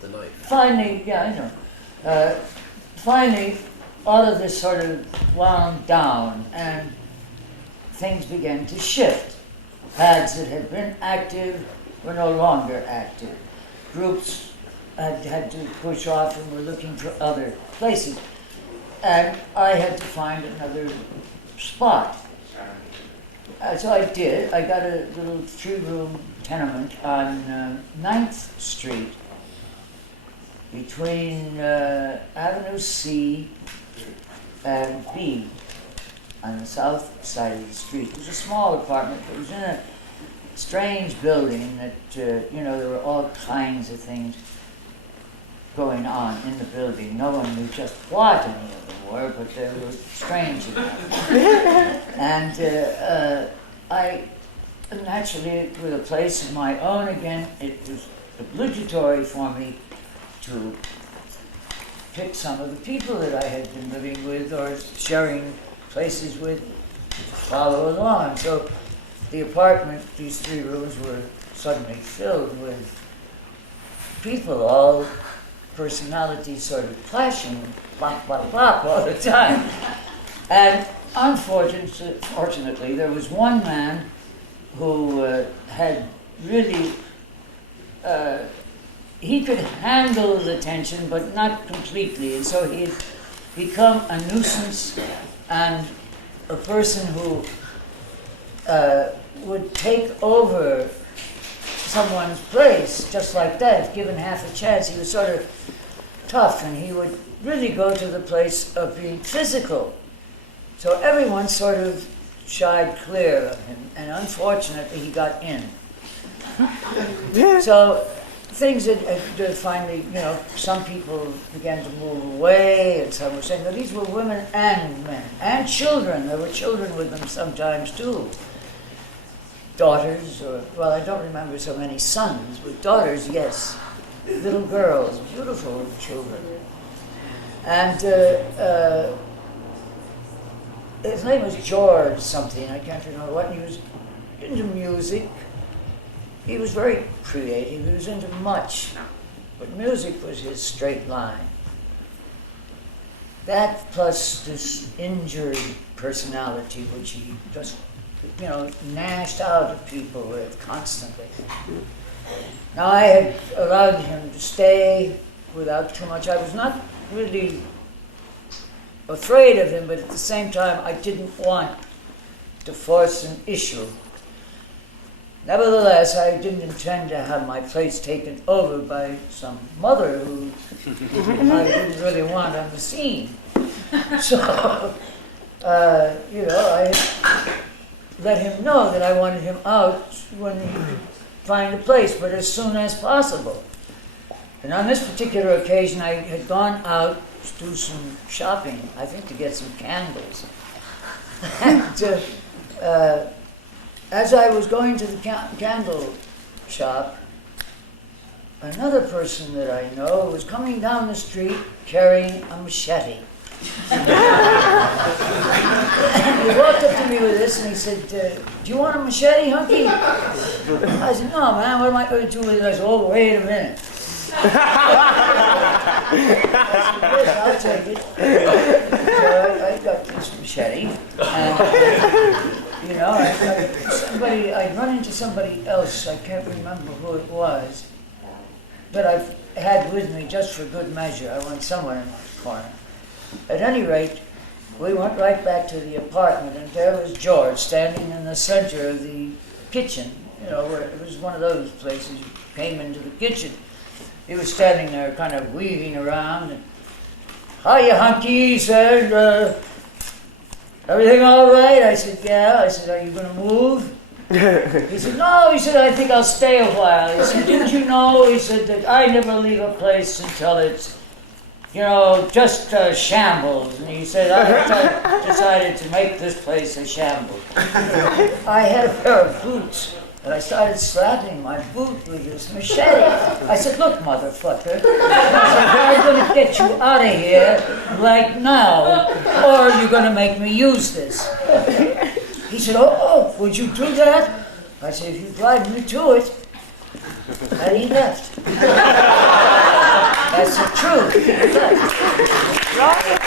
The knife. Finally, yeah, I know. Finally, all of this sort of wound down and things began to shift. Pads that had been active were no longer active. Groups had to push off and were looking for other places. And I had to find another spot. So I did. I got a little 3-room tenement on 9th Street between Avenue C and B on the south side of the street. It was a small apartment, but it was in a strange building that, there were all kinds of things going on in the building. No one knew just what any of them were, but they were strange enough. And I, naturally, with a place of my own again, it was obligatory for me to pick some of the people that I had been living with or sharing places with to follow along. So the apartment, these 3 rooms, were suddenly filled with people, all personalities sort of clashing, bop, bop, bop, all the time. And unfortunately, there was one man who had really, he could handle the tension, but not completely. And so he had become a nuisance and a person who would take over someone's place just like that, if given half a chance. He was sort of tough, and he would really go to the place of being physical. So everyone sort of shied clear of him, and unfortunately he got in. So things had finally, some people began to move away, and some were saying, well, these were women and men, and children. There were children with them sometimes too. Daughters, well, I don't remember so many sons, but daughters, yes. Little girls, beautiful children. And his name was George something, I can't remember what, and he was into music. He was very creative, he was into much, but music was his straight line. That plus this injured personality, which he just, gnashed out at people with constantly. Now I had allowed him to stay without too much. I was not really afraid of him, but at the same time I didn't want to force an issue. Nevertheless, I didn't intend to have my place taken over by some mother who I didn't really want on the scene. So, I let him know that I wanted him out when he could find a place, but as soon as possible. And on this particular occasion, I had gone out to do some shopping, I think to get some candles. And as I was going to the candle shop, another person that I know was coming down the street carrying a machete. And he walked up to me with this and he said, do you want a machete, Hunky? I said, no, man, what am I going to do with it? I said, oh, wait a minute. I said, yes, I'll take it. So I got this machete. And, I'd run into somebody else, I can't remember who it was, but I've had with me just for good measure. I went somewhere in the corner. At any rate, we went right back to the apartment, and there was George standing in the center of the kitchen, where it was one of those places you came into the kitchen. He was standing there kind of weaving around, and, hiya, Hunky, he said, everything all right? I said, yeah. I said, are you going to move? He said, no. He said, I think I'll stay a while. He said, didn't you know? He said that I never leave a place until it's, just shambles. And he said, I decided to make this place a shambles. I had a pair of boots, and I started slapping my boot with this machete. I said, look, motherfucker, I'm going to get you out of here right now, or you're going to make me use this. He said, oh, would you do that? I said, if you drive me to it. And he left. That's the truth. He left.